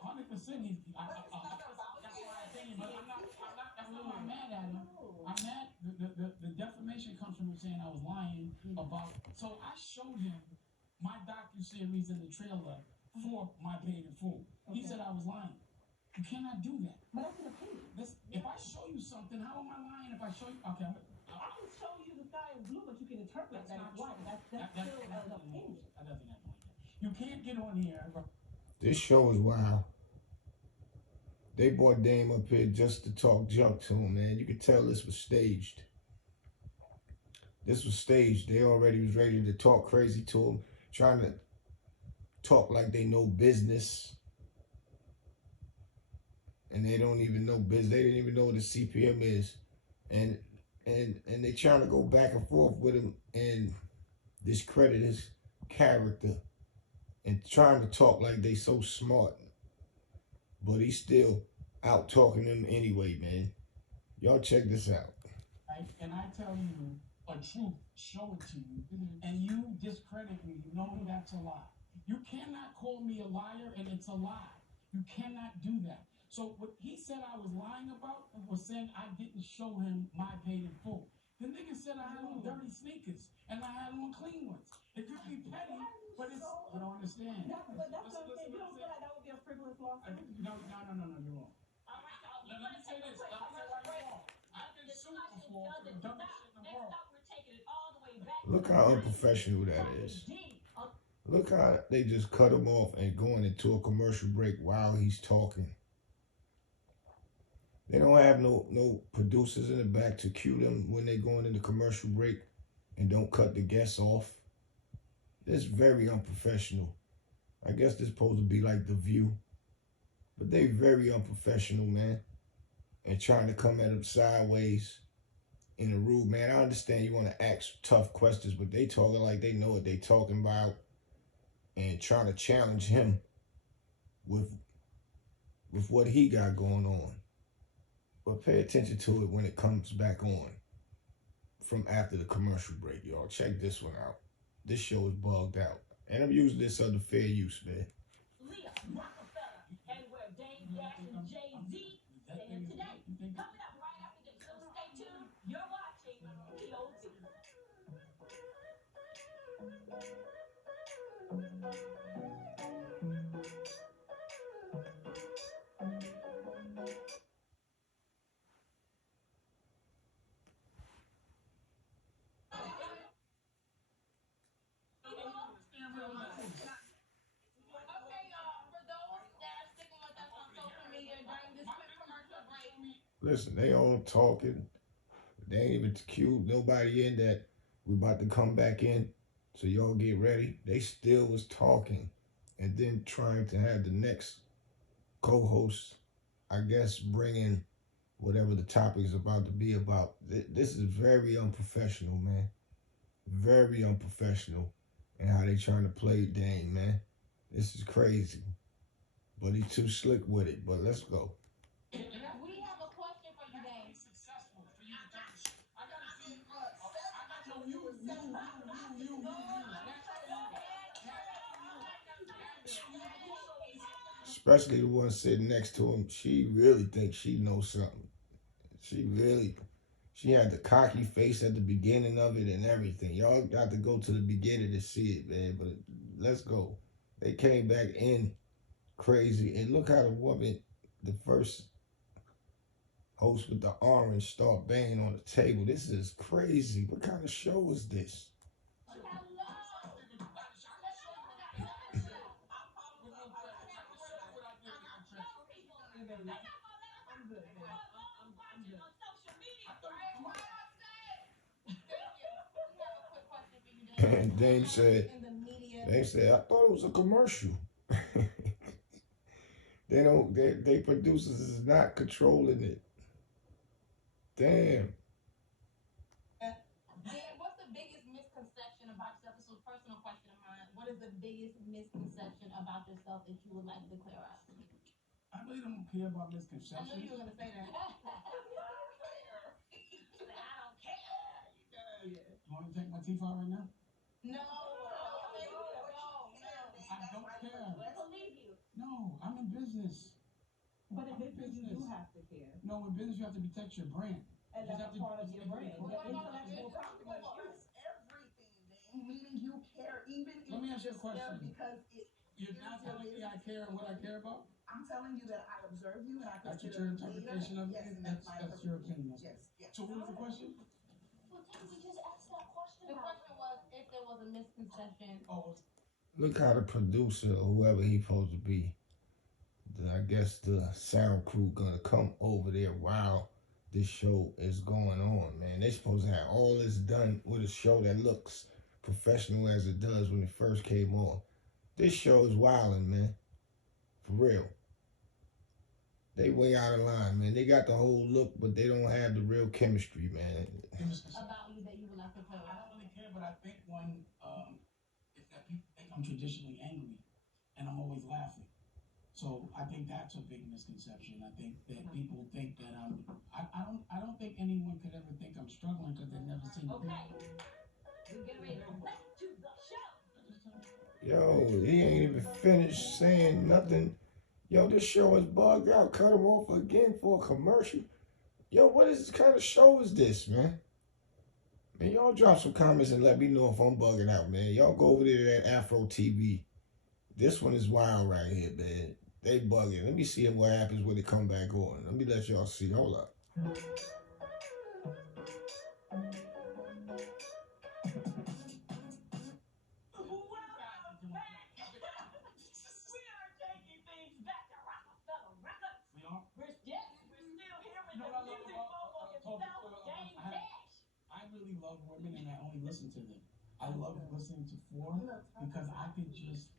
100%. That's my opinion, but that's not why I'm mad at him. I'm mad, the defamation comes from him saying I was lying about, so I showed him my docu-series in the trailer for my paid in full. He said I was lying. You cannot do that. But that's an opinion. If I show you something, how am I lying if I show you? Okay, I can show you the sky is blue, but you can interpret that as white. That's still an opinion. That doesn't happen like that. You can't get on here. This show is wild. They brought Dame up here just to talk junk to him, man. You could tell this was staged. This was staged. They already was ready to talk crazy to him, trying to talk like they know business. And they don't even know business. They didn't even know what a CPM is. And they trying to go back and forth with him and discredit his character and trying to talk like they so smart. But he's still out talking them anyway, man. Y'all check this out. And I tell you a truth, show it to you, and you discredit me, knowing that's a lie. You cannot call me a liar, and it's a lie. You cannot do that. So what he said I was lying about was saying I didn't show him my paid in full. The nigga said I had on dirty sneakers, and I had on clean ones. It could be petty, but it's, you don't understand. But that's what I'm saying. You don't feel like that would be a frivolous lawsuit? No, you're wrong. Let me say this. Let me say why you're wrong. I've been sued before for the dumbest shit in the world. Look how unprofessional that is. Look how they just cut him off and going into a commercial break while he's talking. They don't have no producers in the back to cue them when they're going into commercial break and don't cut the guests off. It's very unprofessional. I guess this supposed to be like The View. But they very unprofessional, man. And trying to come at them sideways in a rude man. I understand you want to ask tough questions, but they talking like they know what they talking about and trying to challenge him with what he got going on. But pay attention to it when it comes back on from after the commercial break, y'all. Check this one out. This show is bugged out. And I'm using this under fair use, man. Leah, Rockefeller, and where Dame Dash and Jay-Z stand today. Coming up right after this, so stay tuned. You're watching POV. Listen, they all talking. They ain't even cued nobody in that we about to come back in. So y'all get ready. They still was talking and then trying to have the next co-host, I guess, bring in whatever the topic is about to be about. This is very unprofessional, man. Very unprofessional. And how they trying to play Dame, man. This is crazy. But he too slick with it. But let's go. Especially the one sitting next to him, she really thinks she knows something. She had the cocky face at the beginning of it and everything. Y'all got to go to the beginning to see it, man. But let's go. They came back in crazy. And look how the woman, the first host with the orange, start banging on the table. This is crazy. What kind of show is this? And Dame said, I thought it was a commercial. They producers is not controlling it. Damn. What's the biggest misconception about yourself? This is a personal question of mine. What is the biggest misconception about yourself that you would like to clear up? I really don't care about misconceptions. I knew you were going to say that. I don't care. You want me to take my teeth out right now? No. I don't care. I believe you. No, I'm in business. business. But in I'm a business, you do business. have to care. No, in business you have to protect your brand. And You that's have a to part of your brand. Well, Your no, intellectual property. But that's everything, then. Meaning you care, even if Let me ask you a just question. because it. You're now telling me I care and what I care about? I'm telling you that I observe you and I That's what consider your you data. interpretation of Yes, it? and that's my That's your interpretation. opinion. Yes, yes. So what was the question? Well, dang, we just asked that question. The question was if there was a misconception. Oh, Look how the producer or whoever he supposed to be, I guess the sound crew gonna come over there while this show is going on, man. They supposed to have all this done with a show that looks professional as it does when it first came on. This show is wilding, man. For real. They way out of line, man. They got the whole look, but they don't have the real chemistry, man. About you that you would like to tell I us. don't really care, but I think one is that people think I'm traditionally angry, and I'm always laughing. So I think that's a big misconception. I think that people think that I don't think anyone could ever think I'm struggling because they've never seen me. Okay. We get ready to go back to the show. Yo, he ain't even finished saying nothing. Yo, this show is bugged out. Cut him off again for a commercial. Yo, what is kind of show is this, man? Man, y'all drop some comments and let me know if I'm bugging out, man. Y'all go over there to that Afro TV. This one is wild right here, man. They bugging. Let me see what happens when they come back on. Let me let y'all see. Hold up. Welcome back. We are taking things back to Rockefeller Records. We are? We're still here with You know the what I love music about- mogul himself, Dame Dash. I really love women and I only listen to them. I love listening to four because I could just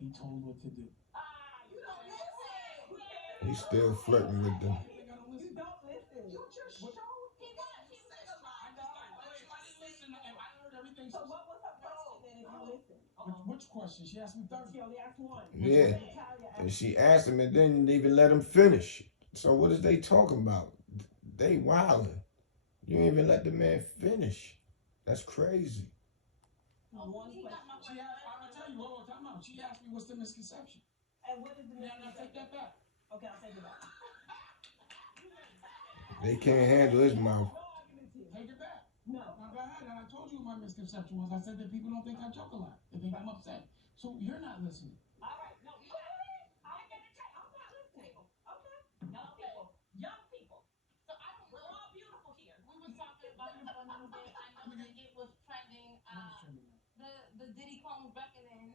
be told what to do. You don't listen. He's still flirting with them. I don't listen. You don't listen. You just What? showed He was. He was. I just if I didn't listen, if I heard everything. So what was her question then if you listened? Which question? She asked me 30. She only asked one. Yeah. And she asked him and didn't even let him finish. So what is they talking about? They wilding. You ain't even let the man finish. That's crazy. One She question. asked, I'm gonna tell you, hold on, time out. She asked me what's the misconception. And what is the Now take misconception? that back. Okay, I'll take it back. They can't handle his mouth. No arguments here. Take it back. No. Now go ahead, and I told you what my misconception was. I said that people don't think I joke a lot. They think I'm upset. So you're not listening. All right. No, you got it. I get it. I'm not listening. Okay. Young people. Young people. So I don't We're all beautiful here. We were talking about it for a little bit. I know that it was trending. The Diddy Combs Reckoning.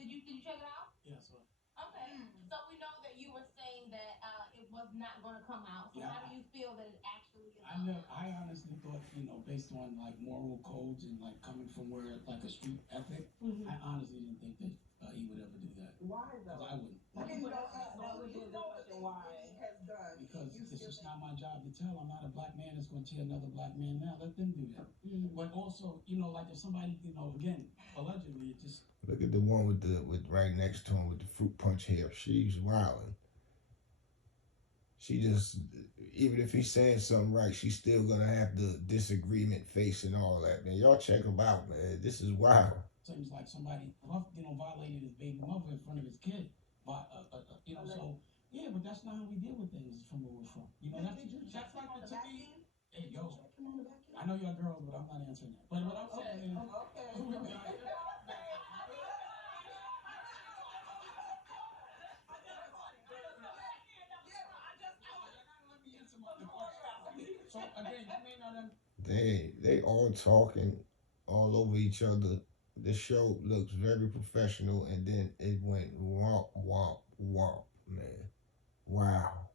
Did you check it out? Yeah, so Okay. So we know that you were saying that it was not going to come out. So Yeah. how do you feel that it actually is? I honestly thought, based on like moral codes and like coming from where like a street ethic, I honestly didn't think that he would ever do that. Why Because though? I wouldn't. You didn't know That that. would be You a know good the question. things Why? he has done. Because You it's still just think- not my job to tell. I'm not a black man that's going to tear another black man down. Let them do that. But also, like if somebody, again, allegedly, it just. Look at the one with right next to him with the fruit punch hair. She's wilding. She just, even if he's saying something right, she's still gonna have the disagreement face and all that, man. Y'all check him out, man. This is wild. Seems like somebody, violated his baby mother in front of his kid. But, so, yeah, but that's not how we deal with things from where we're from. Did you check That's like him on the the back to me. end? Hey, Did yo, you check him on the back end? I know y'all girls, but I'm not answering that. But what I'm saying is, Okay. so again, you may not They all talking all over each other. The show looks very professional, and then it went womp womp womp, man. Wow.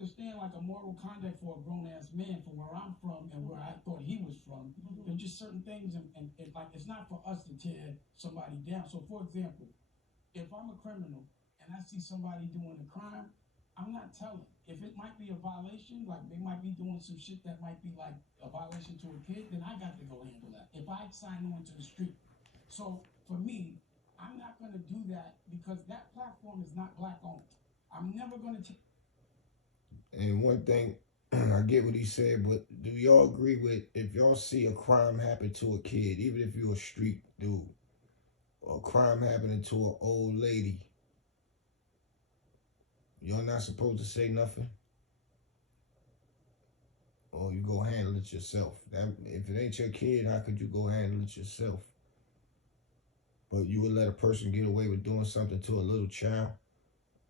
understand like a moral conduct for a grown ass man from where I'm from and where I thought he was from. There are just certain things, and like it's not for us to tear somebody down. So, for example, if I'm a criminal and I see somebody doing a crime, I'm not telling. If it might be a violation, like they might be doing some shit that might be like a violation to a kid, then I got to go handle that. If I sign on to the street. So for me, I'm not going to do that because that platform is not black owned. I'm never going to. And one thing, I get what he said, but do y'all agree with if y'all see a crime happen to a kid, even if you're a street dude, or a crime happening to an old lady, You're not supposed to say nothing, or you go handle it yourself. If it ain't your kid, how could you go handle it yourself? But you would let a person get away with doing something to a little child?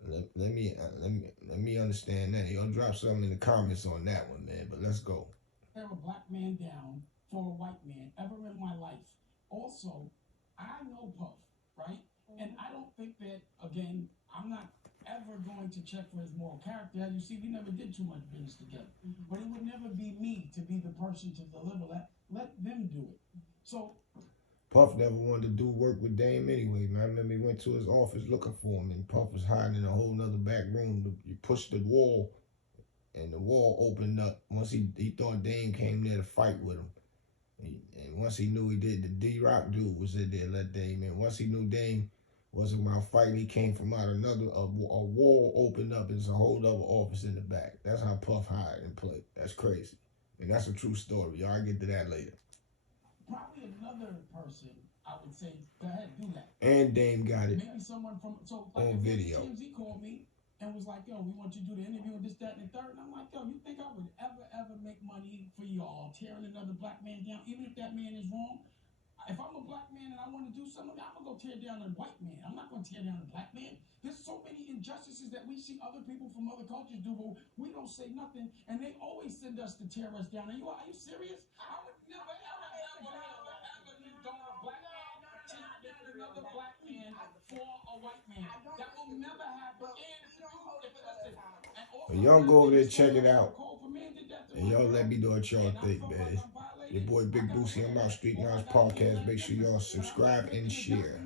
Let me understand that. Y'all drop something in the comments on that one, man. But let's go. Tear a black man down for a white man ever in my life. Also, I know Puff, right? And I don't think that, again, I'm not ever going to check for his moral character. As you see, we never did too much business together. But it would never be me to be the person to deliver that. Let them do it. So Puff never wanted to do work with Dame anyway, man. I remember he went to his office looking for him, and Puff was hiding in a whole nother back room. You pushed the wall, and the wall opened up. Once he thought Dame came there to fight with him. And once he knew he did, the D-Rock dude was in there, let Dame in. Once he knew Dame wasn't around fighting, he came from out another, a wall opened up, and there's a whole other office in the back. That's how Puff hide and play. That's crazy. And that's a true story. Y'all get to that later. probably another person, I would say, go ahead, do that. And Dame got it. Maybe someone from, so like on video. TMZ called me and was like, yo, we want you to do the interview and this, that, and the third. And I'm like, yo, you think I would ever make money for y'all tearing another black man down, even if that man is wrong? If I'm a black man and I want to do something, I'm going to go tear down a white man. I'm not going to tear down a black man. There's so many injustices that we see other people from other cultures do, but we don't say nothing, and they always send us to tear us down. Are you serious? I would never, ever condone a black man tearing another black man for a white man. That will never happen. And y'all go over there, check it out. And y'all let me know what y'all think, man. Your boy Big Boosie, I'm out. Street Knowledge Podcast. Make sure y'all subscribe and share.